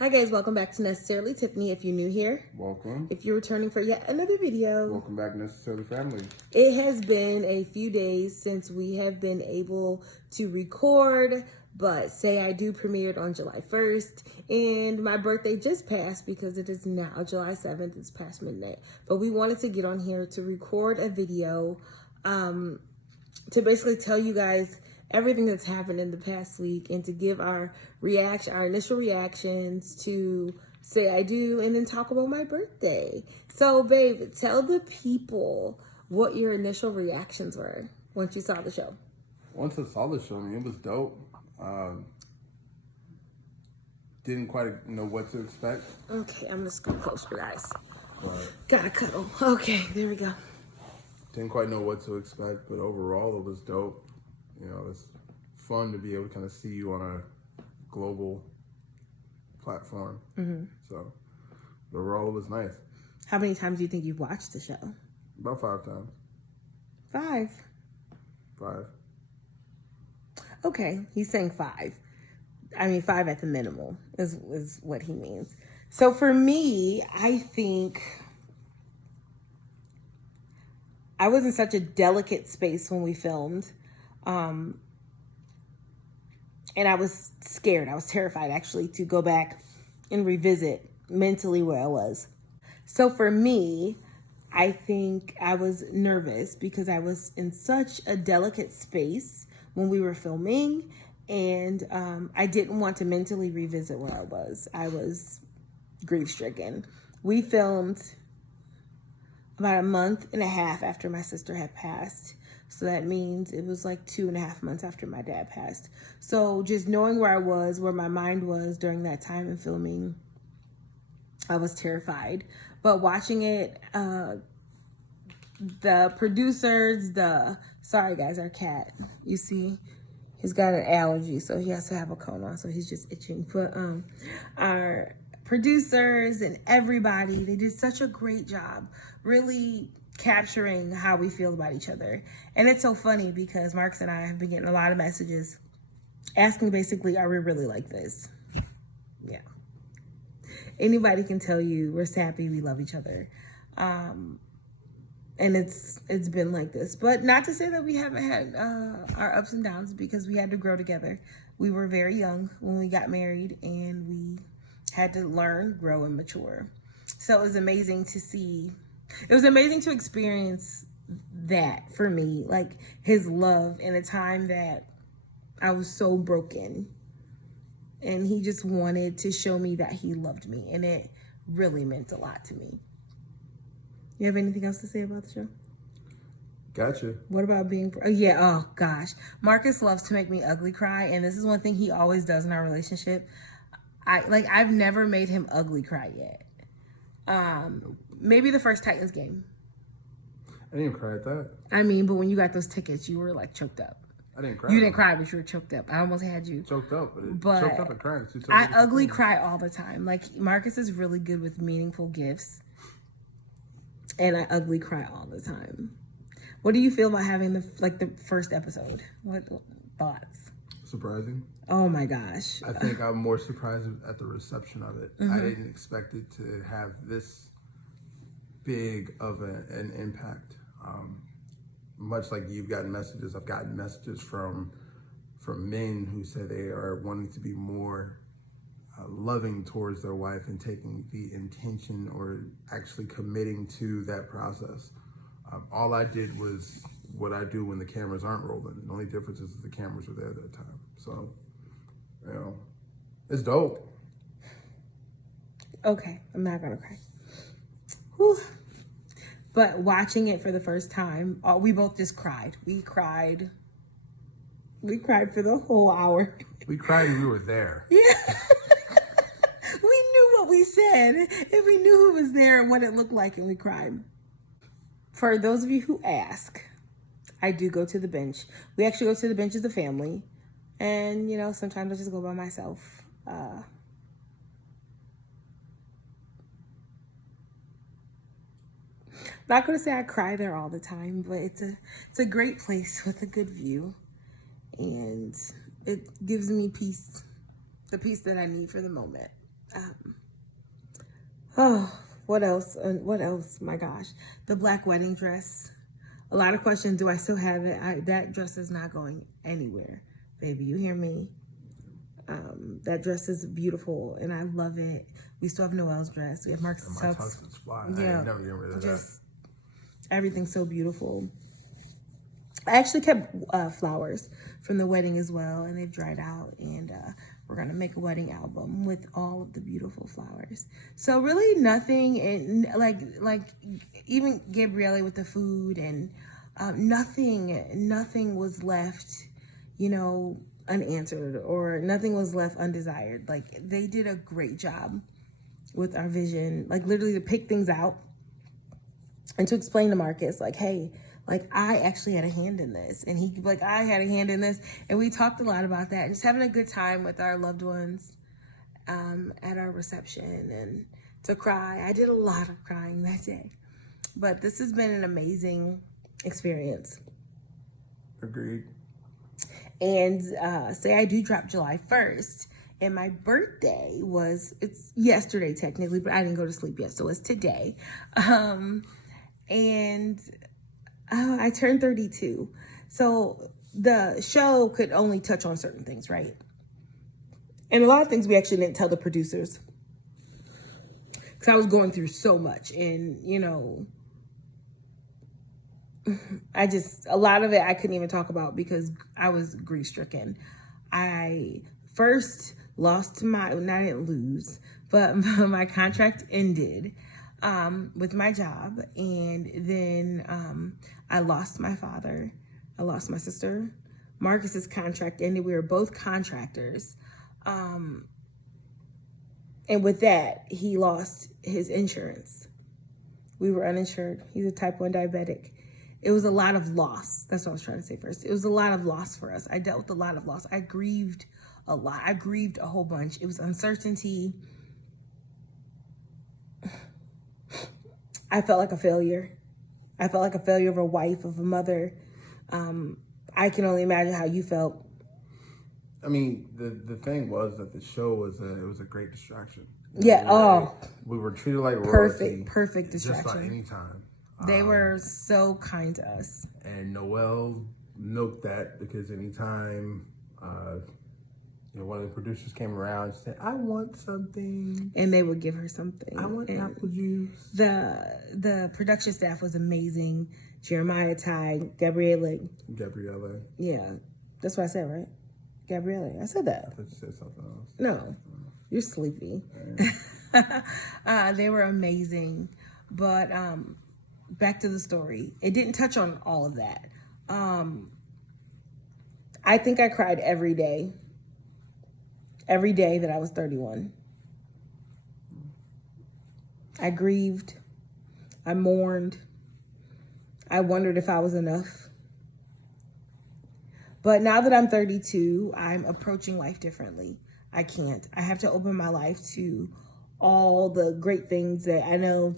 Hi guys, welcome back to Necessarily Tiffany. If you're new here, Welcome. if you're returning for yet another video, Welcome back, Necessarily Family. it has been a few days since we have been able to record, but Say I Do premiered on July 1st, and my birthday just passed because it is now July 7th, it's past midnight. But we wanted to get on here to record a video to basically tell you guys everything that's happened in the past week and to give our initial reactions to Say I Do and then talk about my birthday. So babe, tell the people what your initial reactions were once you saw the show. Once I saw the show, it was dope. Didn't quite know what to expect. Okay, I'm just gonna close your eyes. But Gotta cuddle. Okay, there we go. didn't quite know what to expect, but overall it was dope. It's fun to be able to kind of see you on a global platform. Mm-hmm. So overall it was nice. How many times do you think you've watched the show? About 5 times. 5. 5. Okay, he's saying 5. I mean, 5 at the minimal is what he means. So for me, I think I was in such a delicate space when we filmed. And I was scared. I was terrified, actually, to go back and revisit mentally where I was. So for me, I think I was nervous because I was in such a delicate space when we were filming. And I didn't want to mentally revisit where I was. I was grief-stricken. We filmed about a month and a half after my sister had passed. So that means it was like 2.5 months after my dad passed. So just knowing where I was, where my mind was during that time in filming, I was terrified. But watching it, the producers, sorry guys, our cat, you see, he's got an allergy, so he has to have a cone on, so he's just itching. But our producers and everybody, they did such a great job, really capturing how we feel about each other. And it's so funny because Marcus and I have been getting a lot of messages asking basically, are we really like this? Yeah. Anybody can tell you we're happy, we love each other. And it's been like this. But not to say that we haven't had our ups and downs, because we had to grow together. We were very young when we got married, and we had to learn, grow, and mature. So it was amazing to see. It was amazing to experience that for me, like his love in a time that I was so broken. And he just wanted to show me that he loved me, and it really meant a lot to me. You have anything else to say about the show? Gotcha. What about being... oh gosh. Marcus loves to make me ugly cry, and this is one thing he always does in our relationship. I've never made him ugly cry yet. Maybe the first Titans game. I didn't cry at that. I mean, but when you got those tickets, you were like choked up. I didn't cry. You didn't cry, but you were choked up. I almost had you choked up, but choked up and crying. I ugly cry all the time. Like, Marcus is really good with meaningful gifts, and I ugly cry all the time. What do you feel about having the first episode? What thoughts? Surprising. Oh my gosh. I think I'm more surprised at the reception of it. I didn't expect it to have this big of an impact. Much like you've gotten messages, I've gotten messages from men who say they are wanting to be more loving towards their wife and taking the intention or actually committing to that process. All I did was what I do when the cameras aren't rolling. The only difference is the cameras were there at that time. So, it's dope. Okay, I'm not gonna cry. Whew. But watching it for the first time, we both just cried. We cried for the whole hour. We cried and we were there. Yeah. We knew what we said, and we knew who was there and what it looked like, and we cried. For those of you who ask, I do go to the bench. We actually go to the bench as a family. And, sometimes I just go by myself. Not going to say I cry there all the time, but it's a great place with a good view. And it gives me peace, the peace that I need for the moment. Oh, what else? What else? My gosh, the black wedding dress. A lot of questions. Do I still have it? That dress is not going anywhere, baby. You hear me? That dress is beautiful, and I love it. We still have Noelle's dress. We have Marcus' My tux. tux is fly. Yeah, I ain't never getting rid of that. Everything's so beautiful. I actually kept flowers from the wedding as well, and they've dried out, and we're gonna make a wedding album with all of the beautiful flowers. So really nothing, and like even Gabrielle with the food, and nothing was left, unanswered, or nothing was left undesired. Like, they did a great job with our vision, like literally to pick things out and to explain to Marcus, like, hey, like, I actually had a hand in this. And he, like, I had a hand in this. And we talked a lot about that. And just having a good time with our loved ones at our reception, and to cry. I did a lot of crying that day. But this has been an amazing experience. Agreed. And say I do drop July 1st. And my birthday it's yesterday technically, but I didn't go to sleep yet. So it's today. And I turned 32. So the show could only touch on certain things, right? And a lot of things we actually didn't tell the producers. Because I was going through so much. And, a lot of it I couldn't even talk about because I was grief stricken. I first lost I didn't lose, but my contract ended with my job. And then I lost my father. I lost my sister. Marcus's contract ended. We were both contractors. And with that, he lost his insurance. We were uninsured. He's a type 1 diabetic. It was a lot of loss. That's what I was trying to say first. It was a lot of loss for us. I dealt with a lot of loss. I grieved a lot. I grieved a whole bunch. It was uncertainty. I felt like a failure. I felt like a failure of a wife, of a mother. I can only imagine how you felt. I mean, the thing was that the show was a great distraction. We were treated like royalty. Perfect distraction. Just about any time. They were so kind to us. And Noelle milked that, because anytime one of the producers came around and said, I want something. And they would give her something. I want apple juice. The production staff was amazing. Jeremiah, Ty, Gabrielle. Yeah. That's what I said, right? Gabrielle. I said that. I thought you said something else. No. You're sleepy. They were amazing. But back to the story. It didn't touch on all of that. I think I cried every day. Every day that I was 31. I grieved. I mourned. I wondered if I was enough. But now that I'm 32, I'm approaching life differently. I can't. I have to open my life to all the great things that I know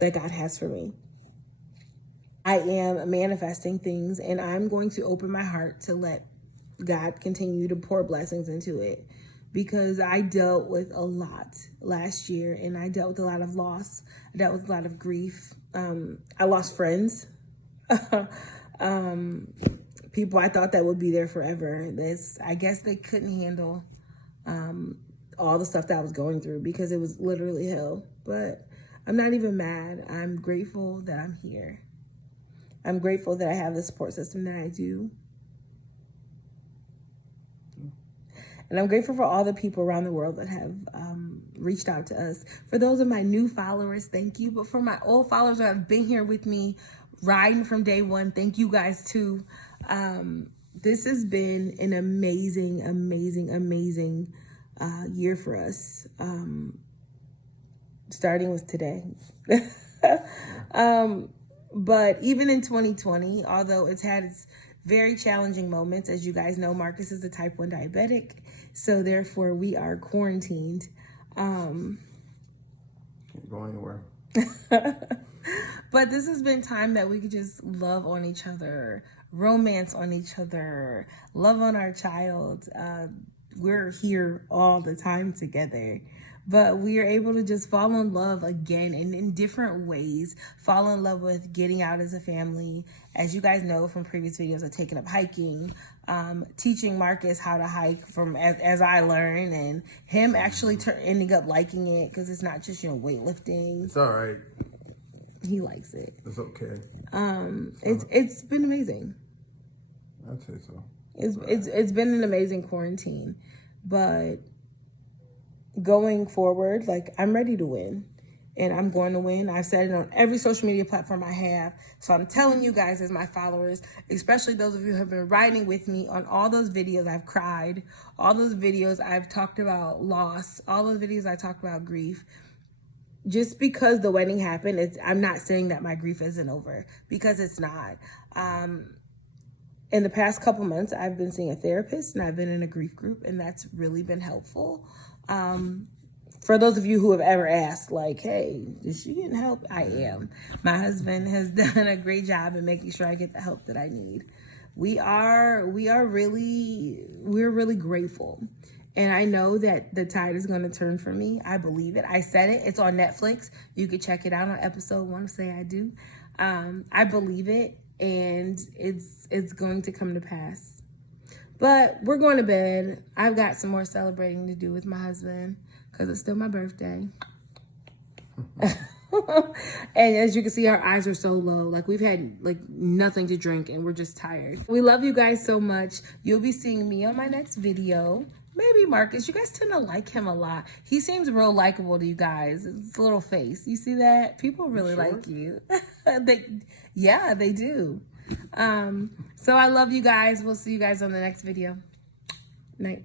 that God has for me. I am manifesting things, and I'm going to open my heart to let God continue to pour blessings into it, because I dealt with a lot last year, and I dealt with a lot of loss. I dealt with a lot of grief. I lost friends. People I thought that would be there forever. I guess they couldn't handle all the stuff that I was going through, because it was literally hell. But I'm not even mad. I'm grateful that I'm here. I'm grateful that I have the support system that I do. And I'm grateful for all the people around the world that have reached out to us. For those of my new followers, thank you. But for my old followers that have been here with me, riding from day one, thank you guys too. This has been an amazing, amazing, amazing year for us. Starting with today. But even in 2020, although it's had its very challenging moments, as you guys know, Marcus is a type 1 diabetic. So therefore we are quarantined. Can't go anywhere. But this has been time that we could just love on each other, romance on each other, love on our child. We're here all the time together. But we are able to just fall in love again and in different ways. Fall in love with getting out as a family. As you guys know from previous videos, of taking up hiking, teaching Marcus how to hike from as I learned, and him actually ending up liking it because it's not just, weightlifting. It's all right. He likes it. It's okay. It's been amazing. I'd say so. It's been an amazing quarantine, but going forward, like, I'm ready to win, and I'm going to win. I've said it on every social media platform I have. So I'm telling you guys as my followers, especially those of you who have been riding with me on all those videos I've cried, all those videos I've talked about loss, all those videos I talked about grief. Just because the wedding happened, I'm not saying that my grief isn't over, because it's not. In the past couple months, I've been seeing a therapist, and I've been in a grief group, and that's really been helpful. For those of you who have ever asked, like, hey, is she getting help? I am. My husband has done a great job in making sure I get the help that I need. We're really grateful. And I know that the tide is going to turn for me. I believe it. I said it. It's on Netflix. You can check it out on episode 1 of Say I Do. I believe it. And it's going to come to pass. But we're going to bed. I've got some more celebrating to do with my husband because it's still my birthday. And as you can see, our eyes are so low. Like, we've had nothing to drink and we're just tired. We love you guys so much. You'll be seeing me on my next video. Maybe Marcus. You guys tend to like him a lot. He seems real likable to you guys. It's a little face. You see that? People really like you. They do. So I love you guys. We'll see you guys on the next video. Night.